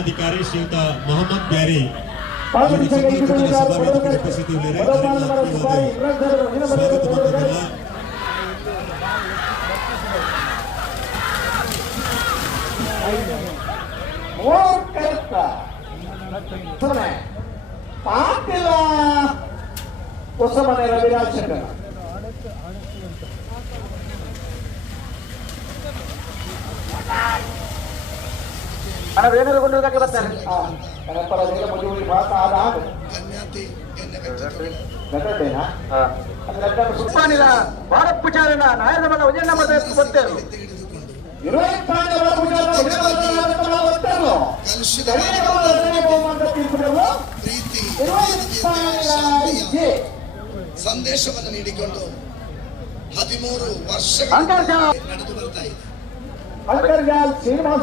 ಅಧಿಕಾರಿ ಶ್ರೀಯುತ ಮೊಹಮ್ಮದ್ ಬ್ಯಾರಿ ಉಪಸ್ಥಿತಿಯಲ್ಲಿ ಸ್ವಾಗತ ಬಂದಿಲ್ಲ. ಪಾಟೀಲ ಹೊಸಮನೆ ರವಿರಾಜ್ ಶೆಟ್ಟರ್ ವೇಣುಗೊಂಡಿರುವುದಕ್ಕೆ ಬರ್ತಾರೆ. ಸುಪ್ಪಾನಿಲ ಭಾರತ್ ಪುಚಾರಣ ನಾಯಕ ವಿಜಯಣ್ಣ ಗೊತ್ತೇನು ಸಂದೇಶವನ್ನು ನೀಡಿಕೊಂಡು 13 ವರ್ಷ ನಡೆದು ಬರ್ತಾ ಇದೆ.